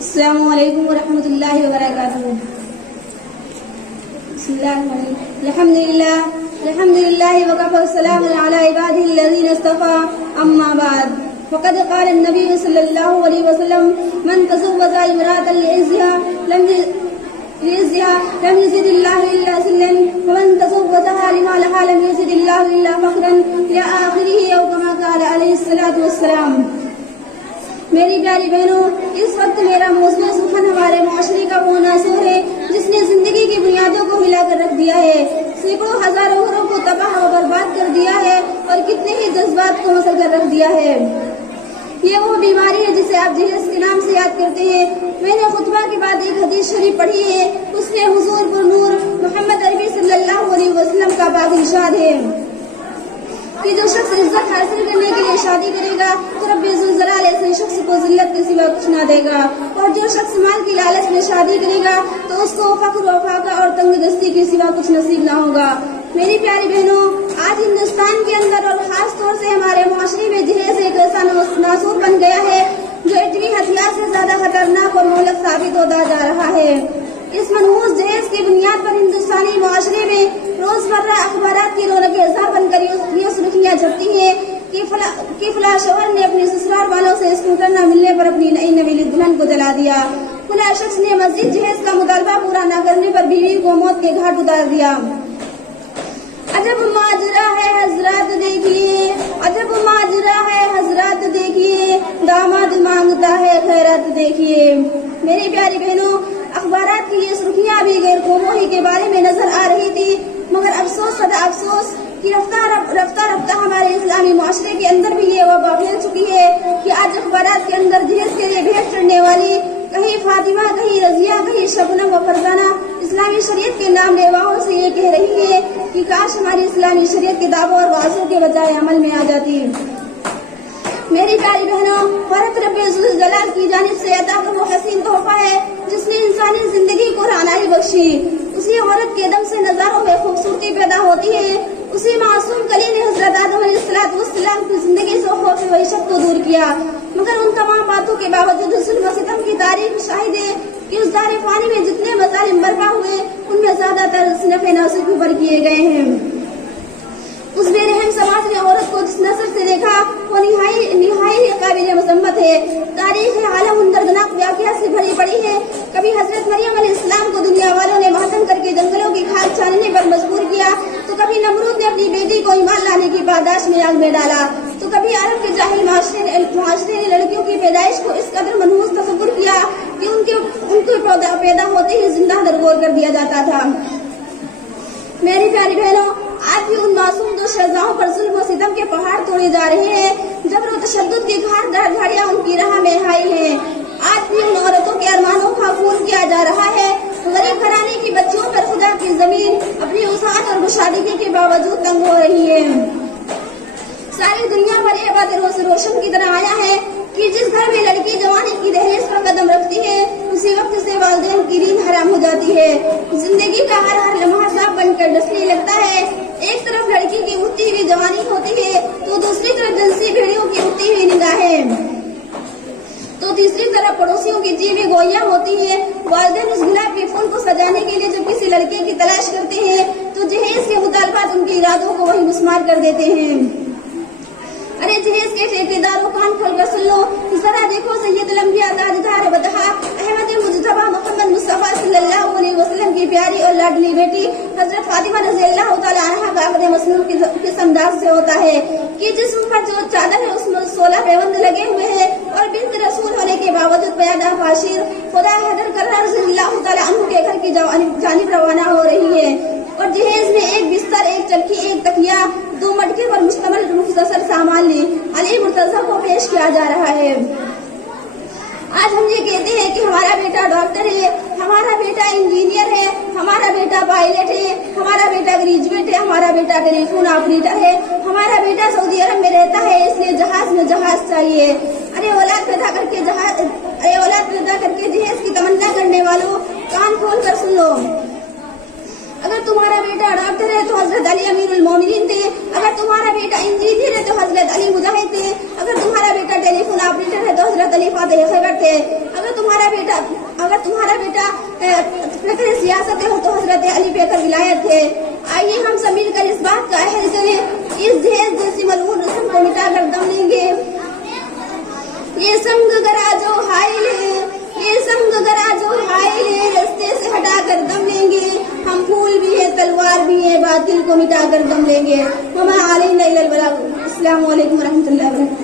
السلام علیکم ورحمۃ اللہ وبرکاتہ. بسم اللہ الرحمن الرحیم. الحمد للہ وکفى والسلام علی عباده الذین اصطفى. اما بعد فقد قال النبی صلی اللہ علیہ وسلم من تزوج امرأة لعزها لم يزد الله الا ذلا ومن تزوجها لمالها لم يزد الله الا فقرا الى آخره او كما قال علیہ الصلوۃ والسلام. میری پیاری بہنوں، اس وقت میرا موسم سخن ہمارے معاشرے کا وہ عنصر ہے جس نے زندگی کی بنیادوں کو ہلا کر رکھ دیا ہے، سینکڑوں ہزاروں گھروں کو تباہ و برباد کر دیا ہے اور کتنے ہی جذبات کو مسل کر رکھ دیا ہے. یہ وہ بیماری ہے جسے آپ جہیز کے نام سے یاد کرتے ہیں. میں نے خطبہ کے بعد ایک حدیث شریف پڑھی ہے، اس میں حضور پر نور محمد عربی صلی اللہ علیہ وسلم کا پاک ارشاد ہے کہ جو شخص عزت حاصل کرنے کے لیے شادی کرے گا تو رب ذوالجلال ایسے شخص کو ذلت کے سوا کچھ نہ دے گا، اور جو شخص مال کی لالچ میں شادی کرے گا تو اس کو فقر و فاقہ اور تنگ دستی کے سوا کچھ نصیب نہ ہوگا. میری پیاری بہنوں، آج ہندوستان کے اندر اور خاص طور سے ہمارے معاشرے میں جہیز ایک ایسا ناسور بن گیا ہے جو ایٹمی ہتھیار سے زیادہ خطرناک اور مہلک ثابت ہوتا جا رہا ہے. اس منحوس جہیز کی بنیاد پر ہندوستانی معاشرے میں روزمرہ اخبارات کی رونق اعضاء بن کر یہ سرخیاں جھپتی ہیں کہ فلاں شوہر نے اپنے سسرال والوں سے اسکوٹر نہ ملنے پر اپنی نئی نویلی دلہن کو جلا دیا، فلاں شخص نے مسجد جہیز کا مطالبہ پورا نہ کرنے پر بیوی کو موت کے گھاٹ اتار دیا. عجب ماجرا ہے حضرات دیکھیے، عجب ماجرا ہے حضرات دیکھیے، داماد مانگتا ہے خیرات دیکھیے. میری پیاری بہنوں، اخبارات کی یہ سرخیاں بھی غیر قوموں ہی کے بارے میں نظر آ رہی تھی، مگر افسوس صدا افسوس کہ رفتہ ہمارے اسلامی معاشرے کے اندر بھی یہ وبا پھیل چکی ہے کہ آج اخبارات کے اندر جہیز کے لیے بھیٹ چڑھنے والی کہیں فاطمہ، کہیں رضیہ، کہیں شبنم و فرزانہ اسلامی شریعت کے نام لیواؤں سے یہ کہہ رہی ہے کہ کاش ہماری اسلامی شریعت کے دعووں اور وعظوں کے بجائے عمل میں آ جاتی. میری پیاری بہنوں، فرق رب ذوالجلال کی جانب سے عطا وہ حسین تحفہ ہے جس نے انسانی زندگی کو رعنائی بخشی. اسی عورت کے دم سے نظاروں میں خوبصورتی پیدا ہوتی ہے، اسی معصوم کلی نے حضرت آدم علیہ السلام کی زندگی سے خوف و وحشت کو دور کیا. مگر ان تمام باتوں کے باوجود ظلم و ستم کی تاریخ شاہد ہے کہ اس دار فانی میں جتنے مظالم برپا ہوئے ان میں زیادہ تر صنف ناصر پر کیے گئے ہیں. اس بے رحم سماج نے عورت کو جس نظر سے دیکھا وہ نہائی قابل مذمت ہے. تاریخ عالم ان دردناک واقعات سے بھری پڑی ہے. کبھی حضرت مریم علیہ السلام کو دنیا والوں نے ماتم کر کے جنگلوں کی کھاد چھاننے پر مجبور کیا، تو کبھی نمرود نے اپنی بیٹی کو ایمان لانے کی پاداش میں آگ میں ڈالا، تو کبھی عرب کے جاہل معاشرے نے لڑکیوں کی پیدائش کو اس قدر منحوس تصور کیا کہ ان کے پیدا ہوتے ہی زندہ درگور کر دیا جاتا تھا. میری پیاری بہنوں، آج بھی ان معصوم دو شہزادوں پر ظلم و ستم کے پہاڑ توڑے جا رہے ہیں، جبر و تشدد کی گھاڑیاں ان کی راہ میں حائل ہیں. آج بھی ان عورتوں کے ارمانوں کا خون کیا جا رہا ہے. غریب گھرانے کی بچیوں پر خدا کی زمین اپنی وسعت اور مشاہدگی کے باوجود تنگ ہو رہی ہے. ساری دنیا پر یہ بات روشن کی طرح آیا ہے کہ جس گھر میں لڑکی جوانی کی دہلیز پر قدم رکھتی ہے اسی وقت سے والدین کی نیند حرام ہو جاتی ہے. زندگی کا ہر لمحہ صاف بن کر ڈسنے لگتا ہے. ایک طرف لڑکی کی اٹھتی ہوئی جوانی ہوتی ہے تو دوسری طرف جنسی بھیڑیوں کی اٹھتی ہوئی نگاہیں، تو تیسری طرف پڑوسیوں کی جیویں گوئیاں ہوتی ہیں. والدین اس گلاب کے پھول کو سجانے کے لیے جب کسی لڑکے کی تلاش کرتے ہیں تو جہیز کے مطالبات ان کے ارادوں کو وہی مسمار کر دیتے ہیں. ارے جہیز کے ٹھیکیداروں، کان کھول کر سن لو، ذرا دیکھو سید الانبیاء تاجدار بطحہ احمد مجتبیٰ محمد مصطفیٰ صلی اللہ علیہ وسلم کی پیاری اور لاڈلی بیٹی حضرت فاطمہ رضی اللہ تعالیٰ عنہا کا عقد مسنون کس انداز سے ہوتا ہے کہ جسم پر جو چادر ہے اس میں 16 پیوند لگے ہوئے ہیں، اور بنت رسول ہونے کے باوجود پیادہ باشیر خدا حیدر کررہ رضی اللہ تعالیٰ عنہ کے گھر کی جانب روانہ ہو رہی ہے. اور جہیز میں ایک بستر، ایک چرخی، ایک تکیہ، 2 مٹکے پر مشتمل مختصر سامان لی علی مرتضیٰ کو پیش کیا جا رہا ہے. آج ہم یہ کہتے ہیں کہ ہمارا بیٹا ڈاکٹر ہے، ہمارا بیٹا انجینئر ہے، ہمارا بیٹا پائلٹ ہے، ہمارا بیٹا گریجویٹ ہے، ہمارا بیٹا ٹیلی فون آپریٹر ہے، ہمارا بیٹا سعودی عرب میں رہتا ہے اس لیے جہاز میں جہاز چاہیے. ارے اولاد پیدا کر کے جہیز کی تمنا کرنے والوں، کان کھول کر سن لو. اگر تمہارا بیٹا ڈاکٹر ہے تو حضرت علی امیر المومنین تھے، اگر تمہارا بیٹا انجینئر ہے تو حضرت علی مجاہد تھے، اگر تمہارا بیٹا ٹیلی فون آپریٹر ہے تو حضرت علی فاتح خیبر تھے، اگر تمہارا بیٹا پیکر سیاست ہو تو حضرت علی پیکر ولایت تھے۔ آئیے ہم سب مل کر اس بات کا عہد کریں، اس جہیز جیسی ملعون رسم کو مٹا کر دم لیں گے۔ یہ سنگ گرا جو حائل ہے، یہ سنگ گرا جو حائل ہے، رستے سے ہٹا کر دم لیں گے۔ ہم پھول بھی ہیں تلوار بھی ہیں، باطل کو مٹا کر دم لیں گے۔ وما علینا الا البلاغ۔ السلام علیکم ورحمۃ اللہ وبرکاتہ۔